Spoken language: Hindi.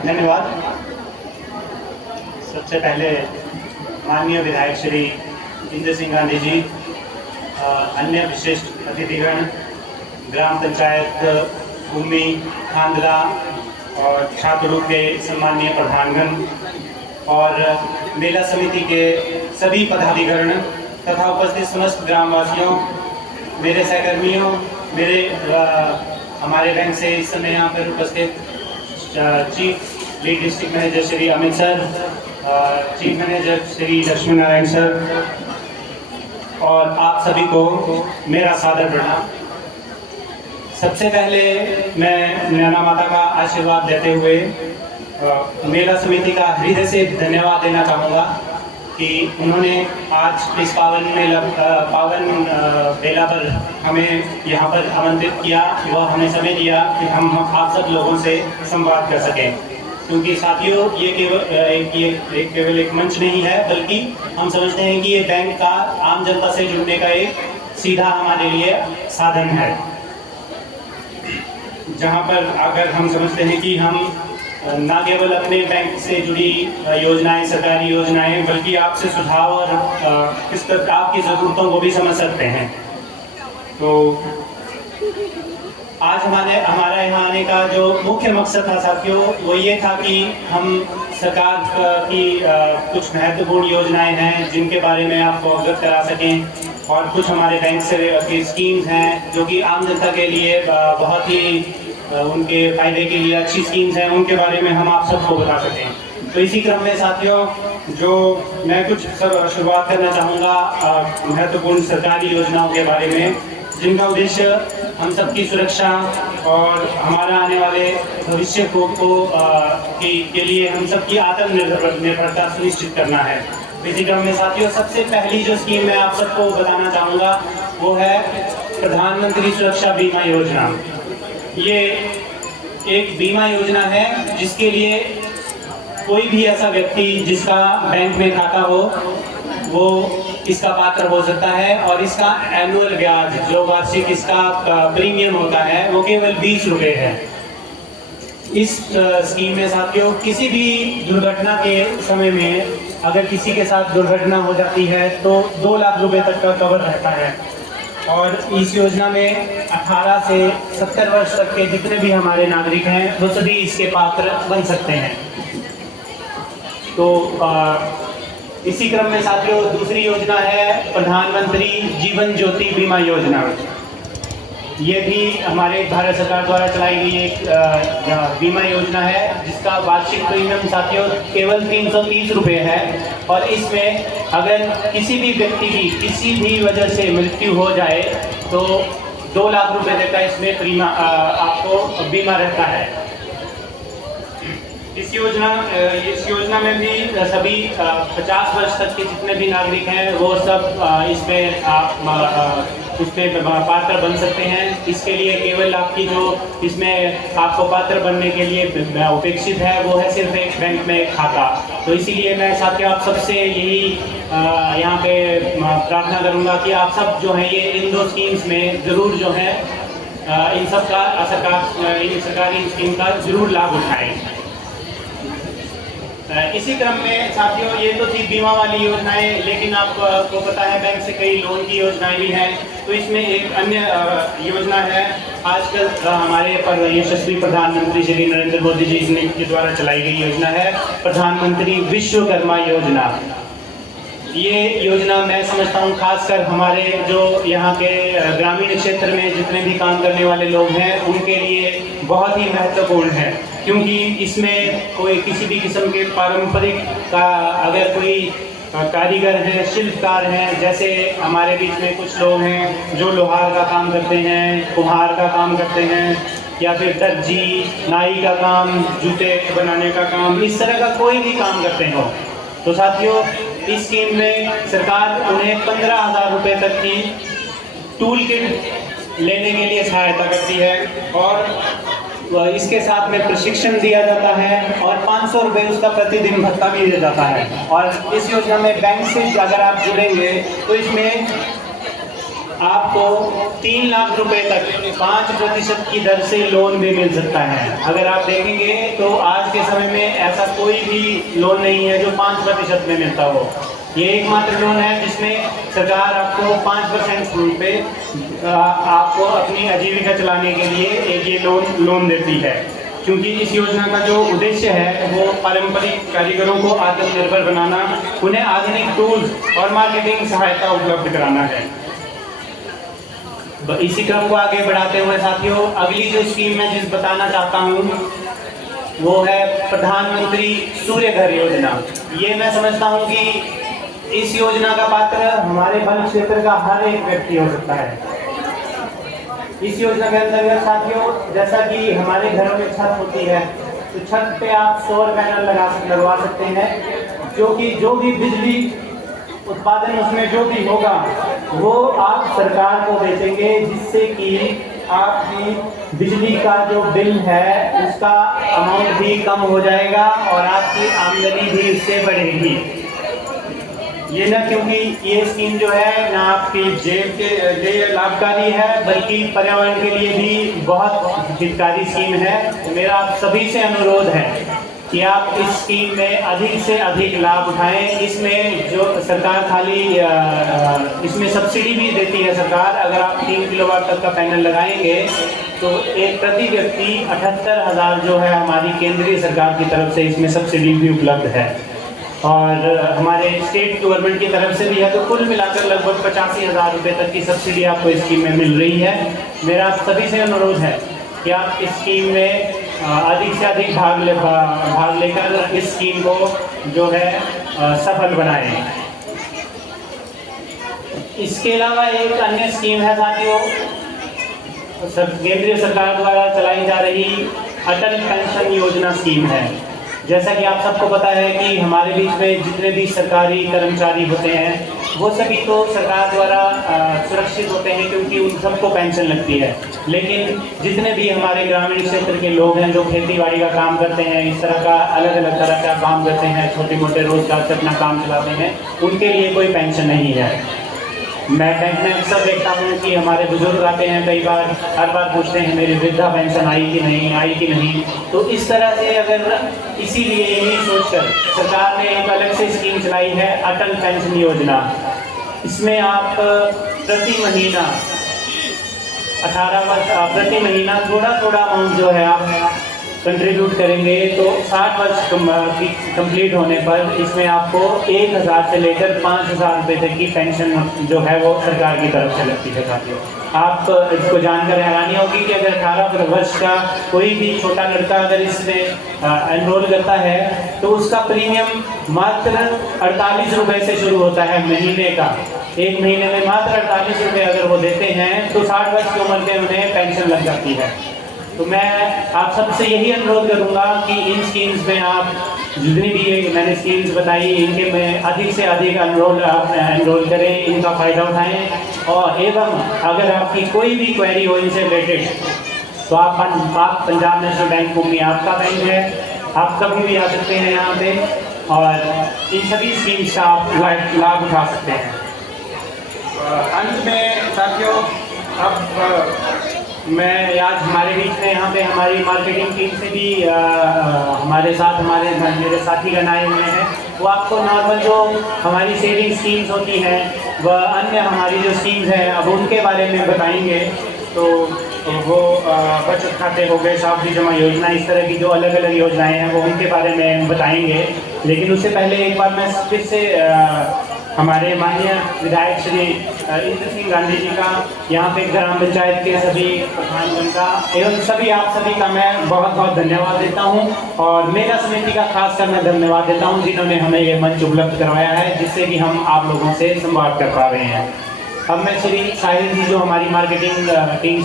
धन्यवाद। सबसे पहले माननीय विधायक श्री इंद्र सिंह गांधी जी, अन्य विशिष्ट अतिथिगण, ग्राम पंचायत भूमि खांदला और छात्रों के सम्मानीय प्रधानगण और मेला समिति के सभी पदाधिकारी तथा उपस्थित समस्त ग्रामवासियों, मेरे सहकर्मियों, हमारे बैंक से इस समय यहाँ पर उपस्थित chief lead district manager Shri Amit sir, chief manager Shri Lakshmi Narayan sir और आप सभी को मेरा सादर प्रणाम। सबसे पहले मैं नैना माता का आशीर्वाद लेते हुए मेला समिति का हृदय से धन्यवाद देना चाहूँगा कि उन्होंने आज इस पावन मेला पर हमें यहाँ पर आमंत्रित किया व हमें समय दिया कि हम आप सब लोगों से संवाद कर सकें। क्योंकि साथियों, ये केवल एक मंच नहीं है, बल्कि हम समझते हैं कि ये बैंक का आम जनता से जुड़ने का एक सीधा हमारे लिए साधन है, जहाँ पर अगर हम समझते हैं कि हम ना केवल अपने बैंक से जुड़ी योजनाएं, सरकारी योजनाएं, बल्कि आपसे सुझाव और आपकी ज़रूरतों को भी समझ सकते हैं। तो आज हमारा यहाँ आने का जो मुख्य मकसद था साथियों, वो ये था कि हम सरकार की कुछ महत्वपूर्ण योजनाएं हैं जिनके बारे में आपको अवगत करा सकें, और कुछ हमारे बैंक से की स्कीम्स हैं जो कि आम जनता के लिए बहुत ही उनके फायदे के लिए अच्छी स्कीम्स हैं, उनके बारे में हम आप सबको बता सकें। तो इसी क्रम में साथियों, जो मैं कुछ शुरुआत करना चाहूँगा महत्वपूर्ण सरकारी योजनाओं के बारे में, जिनका उद्देश्य हम सबकी सुरक्षा और हमारा आने वाले भविष्य के लिए हम सबकी आत्मनिर्भरता सुनिश्चित करना है। इसी क्रम में साथियों, सबसे पहली जो स्कीम मैं आप सबको बताना चाहूँगा वो है प्रधानमंत्री सुरक्षा बीमा योजना। ये एक बीमा योजना है जिसके लिए कोई भी ऐसा व्यक्ति जिसका बैंक में खाता हो वो इसका पात्र हो सकता है, और इसका एनुअल ब्याज, जो वार्षिक इसका प्रीमियम होता है, वो केवल 20 रुपये है। इस स्कीम में साथियों, किसी भी दुर्घटना के समय में अगर किसी के साथ दुर्घटना हो जाती है तो 2 लाख रुपए तक का कवर रहता है, और इस योजना में 18 से 70 वर्ष तक के जितने भी हमारे नागरिक हैं वो सभी इसके पात्र बन सकते हैं। तो इसी क्रम में साथियों, दूसरी योजना है प्रधानमंत्री जीवन ज्योति बीमा योजना। ये भी हमारे भारत सरकार द्वारा चलाई गई एक बीमा योजना है, जिसका वार्षिक प्रीमियम साथियों केवल 330 रुपये है, और इसमें अगर किसी भी व्यक्ति की किसी भी वजह से मृत्यु हो जाए तो 2 लाख रुपए तक का इसमें आपको बीमा रहता है। इस योजना में भी सभी 50 वर्ष तक के जितने भी नागरिक हैं वो सब इसमें पात्र बन सकते हैं। इसके लिए केवल आपकी जो इसमें आपको पात्र बनने के लिए अपेक्षित है वो है सिर्फ एक बैंक में एक खाता। तो इसीलिए मैं साथियों आप सबसे यही यहाँ पे प्रार्थना करूँगा कि आप सब जो है ये इन 2 स्कीम्स में ज़रूर जो है इन सरकारी स्कीम का ज़रूर लाभ उठाएं। इसी क्रम में साथियों, ये तो थी बीमा वाली योजनाएं, लेकिन आपको पता है बैंक से कई लोन की योजनाएं भी हैं। तो इसमें एक अन्य योजना है, आजकल हमारे यशस्वी प्रधानमंत्री श्री नरेंद्र मोदी जी के द्वारा चलाई गई योजना है प्रधानमंत्री विश्वकर्मा योजना। ये योजना मैं समझता हूँ खासकर हमारे जो यहाँ के ग्रामीण क्षेत्र में जितने भी काम करने वाले लोग हैं उनके लिए बहुत ही महत्वपूर्ण है, क्योंकि इसमें कोई किसी भी किस्म के पारंपरिक का अगर कोई कारीगर हैं, शिल्पकार हैं, जैसे हमारे बीच में कुछ लोग हैं जो लोहार का काम करते हैं, कुम्हार का काम करते हैं, या फिर दर्जी, नाई का काम, जूते बनाने का काम, इस तरह का कोई भी काम करते हो, तो साथियों इस स्कीम में सरकार उन्हें 15,000 रुपये तक की टूल किट लेने के लिए सहायता करती है, और इसके साथ में प्रशिक्षण दिया जाता है, और 500 रुपये उसका प्रतिदिन भत्ता भी दिया जाता है। और इस योजना में बैंक से अगर आप जुड़ेंगे तो इसमें आपको 3 लाख रुपए तक 5% की दर से लोन भी मिल सकता है। अगर आप देखेंगे तो आज के समय में ऐसा कोई भी लोन नहीं है जो 5% में मिलता हो। ये एकमात्र लोन है जिसमें सरकार आपको 5% पे आपको अपनी आजीविका चलाने के लिए एक ये लोन देती है। क्योंकि इस योजना का जो उद्देश्य है वो पारंपरिक कारीगरों को आत्मनिर्भर बनाना, उन्हें आधुनिक टूल्स और मार्केटिंग सहायता उपलब्ध कराना है। इसी क्रम को आगे बढ़ाते हुए साथियों, अगली जो स्कीम मैं जिस बताना चाहता हूँ वो है प्रधानमंत्री सूर्य घर योजना। ये मैं समझता हूँ कि इस योजना का पात्र हमारे बल क्षेत्र का हर एक व्यक्ति हो सकता है। इस योजना के अंतर्गत साथियों, जैसा कि हमारे घरों में छत होती है तो छत पे आप सौर पैनल लगवा सकते हैं, जो भी बिजली उत्पादन उसमें जो भी होगा वो आप सरकार को बेचेंगे, जिससे कि आपकी बिजली का जो बिल है उसका अमाउंट भी कम हो जाएगा और आपकी आमदनी भी इससे बढ़ेगी। ये न क्योंकि ये स्कीम जो है ना आपकी जेब के लिए लाभकारी है, बल्कि पर्यावरण के लिए भी बहुत हितकारी स्कीम है। तो मेरा आप सभी से अनुरोध है कि आप इस स्कीम में अधिक से अधिक लाभ उठाएं। इसमें जो सरकार इसमें सब्सिडी भी देती है सरकार। अगर आप 3 किलोवाट तक का पैनल लगाएंगे तो एक प्रति व्यक्ति 78,000 जो है हमारी केंद्रीय सरकार की तरफ से इसमें सब्सिडी भी उपलब्ध है और हमारे स्टेट गवर्नमेंट की तरफ से भी है। तो कुल मिलाकर लगभग 85,000 रुपये तक की सब्सिडी आपको इस स्कीम में मिल रही है। मेरा सभी से अनुरोध है कि आप इस स्कीम में अधिक से अधिक भाग लेकर इस स्कीम को जो है सफल बनाएं। इसके अलावा एक अन्य स्कीम है साथियों, केंद्रीय सरकार द्वारा चलाई जा रही अटल पेंशन योजना स्कीम है। जैसा कि आप सबको पता है कि हमारे बीच में जितने भी सरकारी कर्मचारी होते हैं वो सभी तो सरकार द्वारा सुरक्षित होते हैं क्योंकि उन सबको पेंशन लगती है। लेकिन जितने भी हमारे ग्रामीण क्षेत्र के लोग हैं जो खेती बाड़ी का काम करते हैं, इस तरह का अलग अलग तरह का काम करते हैं, छोटे मोटे रोजगार से अपना काम चलाते हैं, उनके लिए कोई पेंशन नहीं है। मैं बैंक में अक्सर देखता हूँ कि हमारे बुजुर्ग आते हैं, कई बार हर बार पूछते हैं मेरी वृद्धा पेंशन आई कि नहीं। तो इस तरह से अगर इसीलिए यही सोचकर सरकार ने एक अलग से स्कीम चलाई है अटल पेंशन योजना। इसमें आप प्रति महीना 18 वर्ष प्रति महीना थोड़ा अमाउंट जो है आप कंट्रीब्यूट करेंगे तो 60 वर्ष कंप्लीट होने पर इसमें आपको 1,000 से लेकर 5,000 रुपये तक की पेंशन जो है वो सरकार की तरफ से लगती है साथियों। आप इसको जानकर हैरानी होगी कि अगर 18 वर्ष का कोई भी छोटा लड़का अगर इसमें एनरोल करता है तो उसका प्रीमियम मात्र 48 रुपये से शुरू होता है महीने का। एक महीने में मात्र 48 रुपये अगर वो देते हैं तो 60 वर्ष की उम्र में उन्हें पेंशन लग जाती है। तो मैं आप सबसे यही अनुरोध करूंगा कि इन स्कीम्स में आप जितनी भी मैंने स्कीम्स बताई इनके में अधिक से अधिक एनरोल करें, इनका फ़ायदा उठाएं। और एवं अगर आपकी कोई भी क्वेरी हो इनसे रिलेटेड तो आप पंजाब नेशनल बैंक भूमि आपका बैंक है, आप कभी भी आ सकते हैं यहाँ पे और इन सभी स्कीम्स का आप लाभ उठा सकते हैं। अंत में साथियों, अब मैं आज हमारे बीच में यहाँ पे हमारी मार्केटिंग टीम से भी हमारे साथ मेरे साथीगण आए हुए हैं। वो आपको नॉर्मल जो हमारी सेविंग स्कीम्स होती हैं व अन्य हमारी जो स्कीम्स हैं अब उनके बारे में बताएंगे। तो वो बचत खाते हो गए, सावधि जमा योजना, इस तरह की जो अलग अलग योजनाएं हैं वो उनके बारे में बताएंगे। लेकिन उससे पहले एक बार मैं फिर से हमारे माननीय विधायक श्री इंद्र सिंह गांधी जी का, यहाँ पे ग्राम पंचायत के सभी प्रधानगण का एवं आप सभी का मैं बहुत बहुत धन्यवाद देता हूँ और मेला समिति का खासकर मैं धन्यवाद देता हूँ जिन्होंने हमें ये मंच उपलब्ध करवाया है जिससे कि हम आप लोगों से संवाद कर पा रहे हैं। अब मैं श्री साहिल जी जो हमारी मार्केटिंग टीम